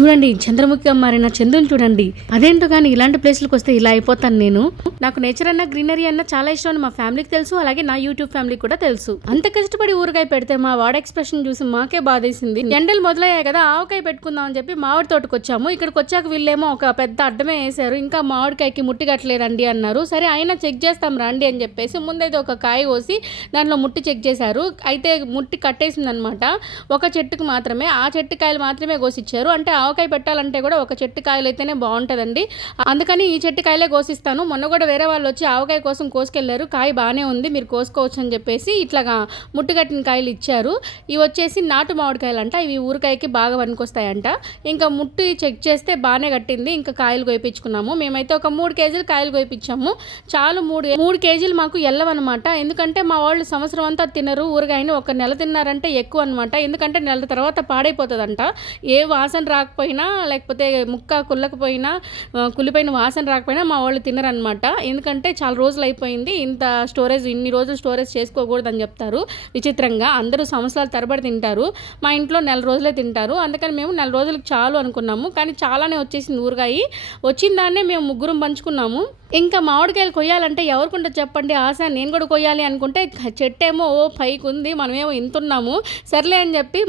చూడండి చంద్రముఖిగా మారిన చంద్రుని చూడండి. అదేంటో కానీ ఇలాంటి ప్లేస్లకు వస్తే ఇలా అయిపోతాను నేను. నాకు నేచర్ అన్న గ్రీనరీ అన్న చాలా ఇష్టం అని మా ఫ్యామిలీకి తెలుసు, అలాగే నా యూట్యూబ్ ఫ్యామిలీకి కూడా తెలుసు. అంత కష్టపడి ఊరగాయ పెడితే మా వాడ ఎక్స్ప్రెషన్ చూసి మాకే బాధేసింది. ఎండలు మొదలయ్యాయి కదా, ఆవకాయ పెట్టుకుందాం అని చెప్పి మామిడి తోటకు వచ్చాము. ఇక్కడికి వచ్చాక వీళ్ళేమో ఒక పెద్ద అడ్డమే వేశారు. ఇంకా మామిడికాయకి ముట్టి కట్టలేదండి అన్నారు. సరే అయినా చెక్ చేస్తాం రండి అని చెప్పేసి ముందైతే ఒక కాయ కోసి దాంట్లో ముట్టి చెక్ చేశారు. అయితే ముట్టి కట్టేసింది అనమాట. ఒక చెట్టుకు మాత్రమే, ఆ చెట్టు కాయలు మాత్రమే కోసిచ్చారు. అంటే ఆవకాయ పెట్టాలంటే కూడా ఒక చెట్టు కాయలు అయితేనే బాగుంటుందండి. అందుకని ఈ చెట్టు కాయలే కోసిస్తాను. మొన్న కూడా వేరే వాళ్ళు వచ్చి ఆవకాయ కోసం కోసుకెళ్లారు. కాయ బాగానే ఉంది, మీరు కోసుకోవచ్చు అని చెప్పేసి ఇట్లాగా ముట్టుకట్టిన కాయలు ఇచ్చారు. ఇవి వచ్చేసి నాటు మామిడికాయలు అంట. ఇవి ఊరకాయకి బాగా పనికొస్తాయంట. ఇంకా ముట్టి చెక్ చేస్తే బాగానే కట్టింది. ఇంకా కాయలు కోయించుకున్నాము. మేమైతే ఒక 3 కేజీలు కాయలు కోయించాము. చాలు 3 కేజీలు మాకు ఎల్లవన్నమాట. ఎందుకంటే మా వాళ్ళు సంవత్సరం అంతా తినరు ఊరగాయని. ఒక నెల తిన్నారంటే ఎక్కువ అనమాట. ఎందుకంటే నెల తర్వాత పాడైపోతుందంట. ఏ వాసన రాకపోయినా లేకపోతే ముక్క కుల్లకపోయినా కులిపోయిన వాసన రాకపోయినా మా వాళ్ళు తినరనమాట. ఎందుకంటే చాలా రోజులు అయిపోయింది, ఇంత స్టోరేజ్ ఇన్ని రోజులు స్టోరేజ్ చేసుకోకూడదని చెప్తారు. విచిత్రంగా అందరూ సంవత్సరాల తరబడి తింటారు, మా ఇంట్లో నెల రోజులే తింటారు. అందుకని మేము నెల రోజులకు చాలు అనుకున్నాము. కానీ చాలానే వచ్చేసింది ఊరగాయ. వచ్చిన దాన్నే మేము ముగ్గురం పంచుకున్నాము. ఇంకా మామిడికాయలు కొయ్యాలంటే ఎవరికుంటే చెప్పండి ఆశ. నేను కూడా కొయ్యాలి అనుకుంటే చెట్టేమో పైకి ఉంది, మనమేమో ఇంతున్నాము. సర్లే అని చెప్పి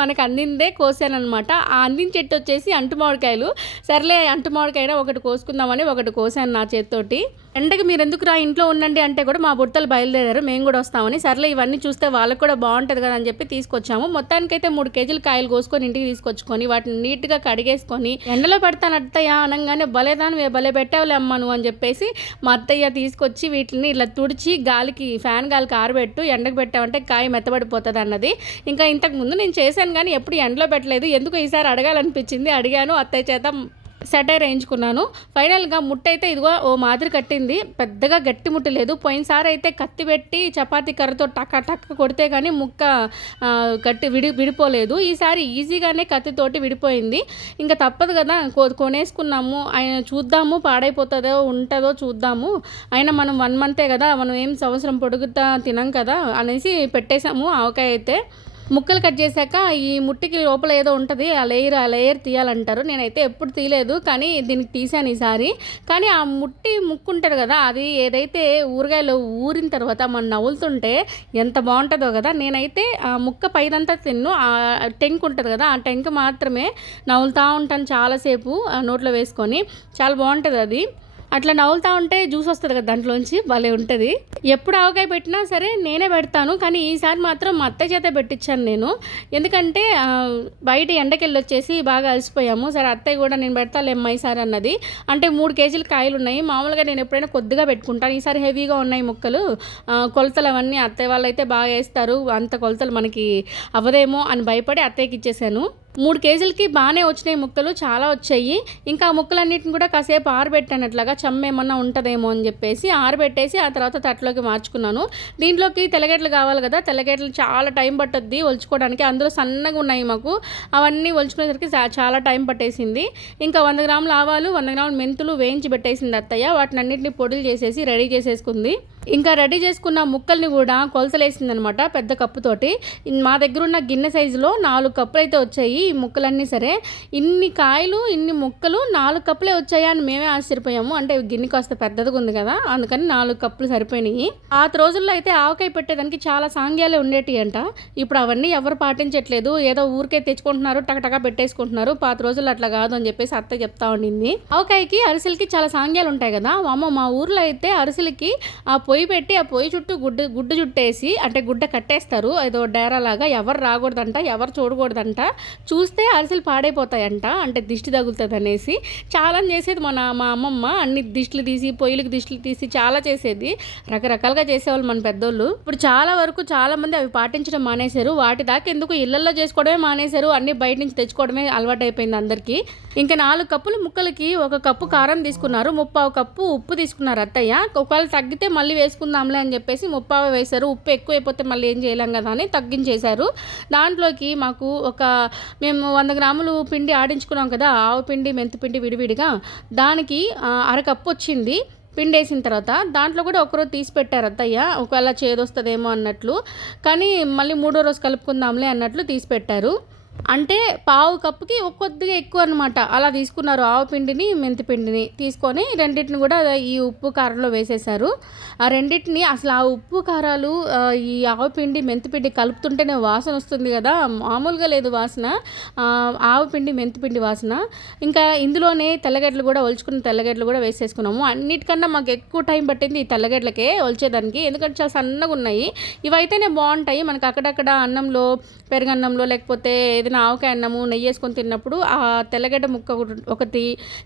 మనకు అందిందే కోసానమాట. ఆ అందిన చెట్టు వచ్చేసి అంటు మామిడికాయలు. సర్లే అంటు మామిడికాయ ఒకటి కోసుకుందామని ఒకటి కోసాను నా చేతితోటి. ఎండకి మీరు ఎందుకు రా ఇంట్లో ఉండండి అంటే కూడా మా బుట్టలు బయలుదేరారు, మేము కూడా వస్తామని. సర్లే ఇవన్నీ చూస్తే వాళ్ళకు కూడా బాగుంటుంది కదా అని చెప్పి తీసుకొచ్చాము. మొత్తానికైతే 3 కేజీలు కాయలు కోసుకొని ఇంటికి తీసుకొచ్చుకొని వాటిని నీట్గా కడిగేసుకొని ఎండలో పెడతాను అత్తయ్య అనగానే భలేదాన్ని భలే పెట్టావులే అమ్మ నువ్వు అని చెప్పేసి మా అత్తయ్య తీసుకొచ్చి వీటిని ఇలా తుడిచి గాలికి ఫ్యాన్ గాలికి ఆరబెట్టు, ఎండకు పెట్టామంటే కాయ మెత్తబడిపోతుంది అన్నది. ఇంకా ఇంతకుముందు నేను చేశాను కానీ ఎప్పుడు ఎండలో పెట్టలేదు. ఎందుకు ఈసారి అడగాలనిపించింది, అడిగాను. అత్తయ్య చేత సెటైర్ వేయించుకున్నాను. ఫైనల్గా ముట్ట అయితే ఇదిగో ఓ మాదిరి కట్టింది. పెద్దగా గట్టి ముట్ట లేదు. పోయినసారి అయితే కత్తి పెట్టి చపాతీ కర్రతో టక్క కొడితే కానీ ముక్క గట్టి విడిపోలేదు. ఈసారి ఈజీగానే కత్తితోటి విడిపోయింది. ఇంకా తప్పదు కదా, కొనేసుకున్నాము. ఆయన చూద్దాము పాడైపోతుందో ఉంటుందో చూద్దాము. అయినా మనం 1 మంతే కదా, మనం ఏం సంవత్సరం పొడుగుతా తినం కదా అనేసి పెట్టేశాము. ఆవకాయ అయితే ముక్కలు కట్ చేశాక ఈ ముట్టికి లోపల ఏదో ఉంటుంది, ఆ లేయర్ తీయాలంటారు. నేనైతే ఎప్పుడు తీయలేదు కానీ దీనికి తీసాను ఈసారి. కానీ ఆ ముక్కు ఉంటుంది కదా, అది ఏదైతే ఊరగాయలో ఊరిన తర్వాత మనం నవ్వులుతుంటే ఎంత బాగుంటుందో కదా. నేనైతే ఆ ముక్క పైదంతా తిన్ను, ఆ టెంక్ ఉంటుంది కదా, ఆ టెంక్ మాత్రమే నవ్వులుతూ ఉంటాను చాలాసేపు నోట్లో వేసుకొని. చాలా బాగుంటుంది అది. అట్లా నవ్వులుతూ ఉంటే జ్యూస్ వస్తుంది కదా దాంట్లోంచి, భలే ఉంటుంది. ఎప్పుడు ఆవకాయ పెట్టినా సరే నేనే పెడతాను, కానీ ఈసారి మాత్రం మా అత్తయ్య చేత పెట్టించాను నేను. ఎందుకంటే బయట ఎండకెళ్ళి వచ్చేసి బాగా అలసిపోయాము. సరే అత్తయ్య కూడా నేను పెడతాలేమ్మా ఈసారి అన్నది. అంటే 3 కేజీలు కాయలు ఉన్నాయి. మామూలుగా నేను ఎప్పుడైనా కొద్దిగా పెట్టుకుంటాను, ఈసారి హెవీగా ఉన్నాయి ముక్కలు. కొలతలు అవన్నీ అత్తయ్య వాళ్ళు అయితే బాగా వేస్తారు. అంత కొలతలు మనకి అవ్వదేమో అని భయపడి అత్తయ్యకి ఇచ్చేసాను. 3 కేజీలకి బాగానే వచ్చినాయి ముక్కలు, చాలా వచ్చాయి. ఇంకా ఆ ముక్కలన్నిటిని కూడా కాసేపు ఆరబెట్టాను, అట్లాగా చెమ్మ ఏమన్నా ఉంటుందేమో అని చెప్పేసి ఆరబెట్టేసి ఆ తర్వాత తట్లోకి మార్చుకున్నాను. దీంట్లోకి తెల్లగడ్డలు కావాలి కదా, తెల్లగడ్డలు చాలా టైం పట్టుద్ది ఒలుచుకోవడానికి. అందులో సన్నగా ఉన్నాయి మాకు, అవన్నీ ఒలుచుకునేసరికి చాలా టైం పట్టేసింది. ఇంకా 100 గ్రాముల ఆవాలు 100 గ్రాముల మెంతులు వేయించి పెట్టేసింది అత్తయ్య. వాటిని అన్నింటినీ పొడులు చేసేసి రెడీ చేసేసుకుంది. ఇంకా రెడీ చేసుకున్న ముక్కల్ని కూడా కొలతలేసింది అనమాట పెద్ద కప్పుతోటి. మా దగ్గర ఉన్న గిన్నె సైజులో 4 కప్పులు అయితే వచ్చాయి ఈ ముక్కలన్నీ. సరే ఇన్ని కాయలు ఇన్ని ముక్కలు 4 కప్పులే వచ్చాయా అని మేమే ఆశ్చర్యపోయాము. అంటే గిన్నె కాస్త పెద్దదిగా ఉంది కదా, అందుకని 4 కప్పులు సరిపోయినాయి. పాత రోజుల్లో అయితే ఆవకాయ పెట్టేదానికి చాలా సాంగ్యాలే ఉండేటి అంట. ఇప్పుడు అవన్నీ ఎవరు పాటించట్లేదు, ఏదో ఊరికే తెచ్చుకుంటున్నారు, టకటకా పెట్టేసుకుంటున్నారు. పాత రోజుల్లో అట్లా కాదు అని చెప్పేసి అత్త చెప్తా ఉండింది. ఆవకాయకి అరిసెలకి చాలా సాంగ్యాలు ఉంటాయి కదా. మా ఊర్లో అయితే అరిసెలకి ఆ పొయ్యి పెట్టి ఆ పొయ్యి చుట్టూ గుడ్డ చుట్టేసి, అంటే గుడ్డ కట్టేస్తారు, ఏదో డేరా లాగా. ఎవరు రాకూడదంట, ఎవరు చూడకూడదంట. చూస్తే అరిసెలు పాడైపోతాయంట, అంటే దిష్టి తగులుతుంది అనేసి చాలా చేసేది మా అమ్మమ్మ. అన్ని దిష్టిలు తీసి పొయ్యిలకు దిష్టిలు తీసి చాలా చేసేది. రకరకాలుగా చేసేవాళ్ళు మన పెద్దోళ్ళు. ఇప్పుడు చాలా వరకు చాలా మంది అవి పాటించడం మానేశారు. వాటి దాకా ఎందుకు ఇళ్లల్లో చేసుకోవడమే మానేశారు, అన్ని బయట నుంచి తెచ్చుకోవడమే అలవాటు అయిపోయింది అందరికీ. ఇంకా 4 కప్పులు ముక్కలకి 1 కప్పు కారం తీసుకున్నారు, 3/4 కప్పు ఉప్పు తీసుకున్నారు అత్తయ్య. ఒకవేళ తగ్గితే మళ్ళీ వేసుకుందాంలే అని చెప్పేసి 3/4 వేశారు. ఉప్పు ఎక్కువైపోతే మళ్ళీ ఏం చేయలేం కదా అని తగ్గించేశారు. దాంట్లోకి మాకు మేము 100 గ్రాములు పిండి ఆడించుకున్నాం కదా, ఆవు పిండి మెంతిపిండి విడివిడిగా, దానికి 1/2 కప్పు వచ్చింది. పిండి వేసిన తర్వాత దాంట్లో కూడా ఒకరోజు తీసి పెట్టారు అత్తయ్య, ఒకవేళ చేదొస్తుందేమో అన్నట్లు. కానీ మళ్ళీ 3వ రోజు కలుపుకుందాంలే అన్నట్లు తీసి పెట్టారు. అంటే పావు కప్పుకి కొద్దిగా ఎక్కువ అనమాట. అలా తీసుకున్నారు ఆవు పిండిని, మెంతి పిండిని తీసుకొని రెండిటిని కూడా ఈ ఉప్పు కారంలో వేసేశారు. ఆ రెండిటిని అసలు ఆ ఉప్పు కారాలు ఈ ఆవు పిండి, మెంతి పిండి కలుపుతుంటేనే వాసన వస్తుంది కదా, మామూలుగా లేదు వాసన. ఆవు పిండి, మెంతి పిండి వాసన. ఇంకా ఇందులోనే తెల్లగడ్డలు కూడా ఒలుచుకున్న తెల్లగడ్డలు కూడా వేసేసుకున్నాము. అన్నిటికన్నా మాకు ఎక్కువ టైం పట్టింది ఈ తెల్లగడ్డలకే ఒలిచేదానికి, ఎందుకంటే చాలా సన్నగా ఉన్నాయి. ఇవైతేనే బాగుంటాయి మనకు అక్కడక్కడ అన్నంలో, పెరుగన్నంలో, లేకపోతే ఏదైనా ఆవకాయ అన్నము నెయ్యి వేసుకొని తిన్నప్పుడు ఆ తెల్లగడ్డ ముక్క ఒకటి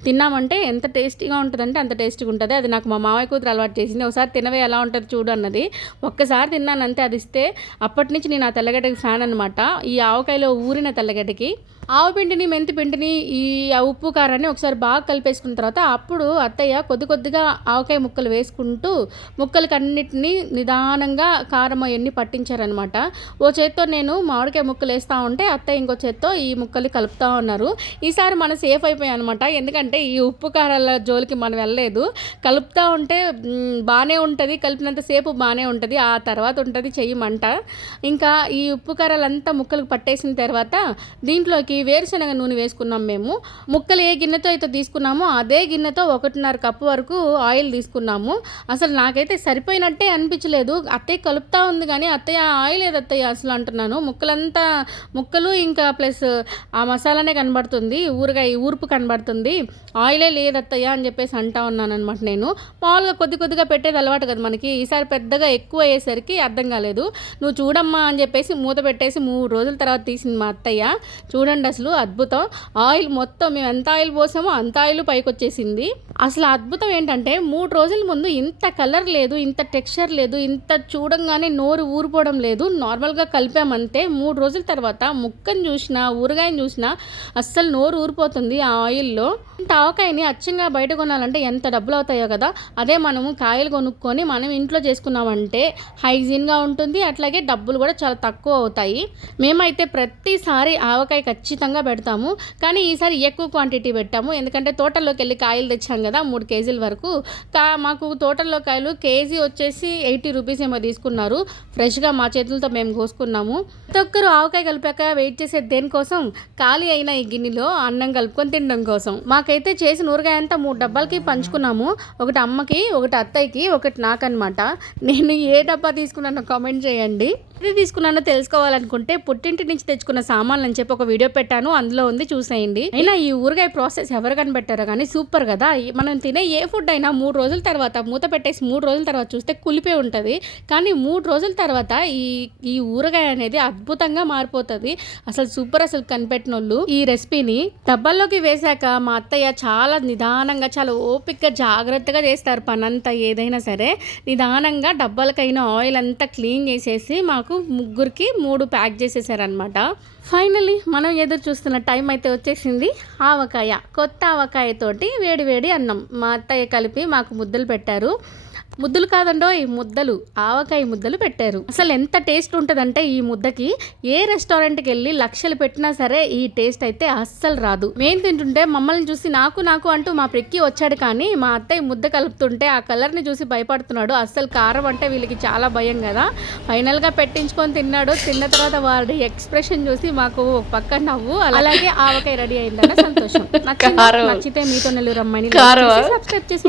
తిన్నామంటే ఎంత టేస్టీగా ఉంటుందంటే అంత టేస్టీగా ఉంటుంది. అది నాకు మా మామయ్య కూతురు అలవాటు చేసింది. ఒకసారి తినవే ఎలా ఉంటుంది చూడు అన్నది. ఒక్కసారి తిన్నాను అంతే, అది ఇస్తే అప్పటి నుంచి నేను ఆ తెల్లగడ్డకి ఫ్యాన్ అనమాట. ఈ ఆవకాయలో ఊరిన తెల్లగడ్డకి ఆవు పిండిని, మెంతి పిండిని, ఈ ఉప్పు కారాన్ని ఒకసారి బాగా కలిపేసుకున్న తర్వాత అప్పుడు అత్తయ్య కొద్దిగా ఆవకాయ ముక్కలు వేసుకుంటూ ముక్కలకి అన్నిటినీ నిదానంగా కారం అవన్నీ పట్టించారనమాట. ఓ చేత్తో నేను మామిడికాయ ముక్కలు వేస్తూ ఉంటే అత్తయ్య ఇంకో చేత్తో ఈ ముక్కలు కలుపుతూ ఉన్నారు. ఈసారి మనం సేఫ్ అయిపోయాం అనమాట, ఎందుకంటే ఈ ఉప్పు కారాల జోలికి మనం వెళ్ళలేదు. కలుపుతూ ఉంటే బాగానే ఉంటుంది, కలిపినంతసేపు బాగానే ఉంటుంది, ఆ తర్వాత ఉంటుంది చెయ్యమంట. ఇంకా ఈ ఉప్పు కారాలంతా ముక్కలకు పట్టేసిన తర్వాత దీంట్లోకి వేరుశనగ నూనె వేసుకున్నాం మేము. ముక్కలు ఏ గిన్నెతో అయితే తీసుకున్నామో అదే గిన్నెతో 1.5 కప్పు వరకు ఆయిల్ తీసుకున్నాము. అసలు నాకైతే సరిపోయినట్టే అనిపించలేదు. అత్తయ్య కలుపుతూ ఉంది కానీ అత్తయ్య ఆయిల్ ఏది అత్తయ్య అసలు అంటున్నాను. ముక్కలు ఇంకా ప్లస్ ఆ మసాలానే కనబడుతుంది, ఊర్పు కనబడుతుంది, ఆయిలే లేదత్తయ్య అని చెప్పేసి అంటా ఉన్నాను అనమాట. నేను మామూలుగా కొద్దిగా పెట్టేది అలవాటు కదా మనకి, ఈసారి పెద్దగా ఎక్కువ అయ్యేసరికి అర్థం కాలేదు. నువ్వు చూడమ్మా అని చెప్పేసి మూత పెట్టేసి 3 రోజుల తర్వాత తీసింది మా అత్తయ్య. చూడండి అసలు అద్భుతం. ఆయిల్ మొత్తం మేము ఎంత ఆయిల్ పోసామో అంత ఆయిల్ పైకి వచ్చేసింది. అసలు అద్భుతం ఏంటంటే 3 రోజుల ముందు ఇంత కలర్ లేదు, ఇంత టెక్స్చర్ లేదు, ఇంత చూడంగానే నోరు ఊరిపోవడం లేదు. నార్మల్గా కలిపామంతే. 3 రోజుల తర్వాత ముక్కను చూసినా, ఊరగాయని చూసినా అస్సలు నోరు ఊరిపోతుంది ఆ ఆయిల్లో. ఇంత ఆవకాయని అచ్చంగా బయట కొనాలంటే ఎంత డబ్బులు అవుతాయో కదా, అదే మనము కాయలు కొనుక్కొని మనం ఇంట్లో చేసుకున్నామంటే హైజీన్గా ఉంటుంది, అట్లాగే డబ్బులు కూడా చాలా తక్కువ అవుతాయి. మేమైతే ప్రతిసారి ఆవకాయ ఖచ్చితంగా పెడతాము, కానీ ఈసారి ఎక్కువ క్వాంటిటీ పెట్టాము. ఎందుకంటే తోటల్లోకి వెళ్ళి కాయలు తెచ్చాం కదా 3 కేజీల వరకు. మాకు తోటల్లో కాయలు కేజీ వచ్చేసి 80 రూపీస్ ఏమో తీసుకున్నారు. ఫ్రెష్గా మా చేతులతో మేము కోసుకున్నాము. ప్రతి ఒక్కరు ఆవకాయ కలిపాక వెయిట్ చేసే దేనికోసం, ఖాళీ అయిన ఈ గిన్నెలో అన్నం కలుపుకొని తినడం కోసం. మాకైతే చేసిన ఊరగాయ అంతా 3 డబ్బాలకి పంచుకున్నాము. ఒకటి అమ్మకి, ఒకటి అత్తయ్యకి, ఒకటి నాకనమాట. నేను ఏ డబ్బా తీసుకున్నానో కామెంట్ చేయండి. ఇది తీసుకున్నానో తెలుసుకోవాలనుకుంటే పుట్టింటి నుంచి తెచ్చుకున్న సామాన్లు అని చెప్పి ఒక వీడియో పెట్టాను, అందులో ఉంది, చూసేయండి. అయినా ఈ ఊరగాయ ప్రాసెస్ ఎవరు కనిపెట్టారో కానీ సూపర్ కదా. మనం తినే ఏ ఫుడ్ అయినా 3 రోజుల తర్వాత మూత పెట్టేసి 3 రోజుల తర్వాత చూస్తే కులిపే ఉంటుంది, కానీ 3 రోజుల తర్వాత ఈ ఊరగాయ అనేది అద్భుతంగా మారిపోతుంది. అసలు సూపర్. అసలు కనిపెట్టిన వాళ్ళు ఈ రెసిపీని డబ్బాల్లోకి వేశాక మా అత్తయ్య చాలా నిదానంగా, చాలా ఓపికగా, జాగ్రత్తగా చేస్తారు పనంతా. ఏదైనా సరే నిదానంగా డబ్బాలకైనా ఆయిల్ అంతా క్లీన్ చేసేసి మాకు ముగ్గురికి 3 ప్యాక్ చేసేసారనమాట. ఫైనల్లీ మనం ఎదురు చూస్తున్న టైం అయితే వచ్చేసింది. ఆవకాయ, కొత్త ఆవకాయతోటి వేడి అన్నం మా అత్తయ్య కలిపి మాకు ముద్దలు పెట్టారు. ముద్దలు కాదండోయ్, ముద్దలు, ఆవకాయ ముద్దలు పెట్టారు. అసలు ఎంత టేస్ట్ ఉంటుందంటే ఈ ముద్దకి ఏ రెస్టారెంట్కి వెళ్ళి లక్షలు పెట్టినా సరే ఈ టేస్ట్ అయితే అస్సలు రాదు. మేము తింటుంటే మమ్మల్ని చూసి నాకు అంటూ మా ప్రెక్కి వచ్చాడు, కానీ మా అత్తయ్య ముద్ద కలుపుతుంటే ఆ కలర్ని చూసి భయపడుతున్నాడు. అస్సలు కారం అంటే వీళ్ళకి చాలా భయం కదా. ఫైనల్గా పెట్టించుకొని తిన్నాడు. తిన్న తర్వాత వాడి ఎక్స్ప్రెషన్ చూసి మాకు పక్క నవ్వు, అలాగే ఆవకాయ రెడీ అయిందన్న సంతోషం. నచ్చితే మీతో నెల్లూరు అమ్మాయిని సబ్స్క్రైబ్ చేసి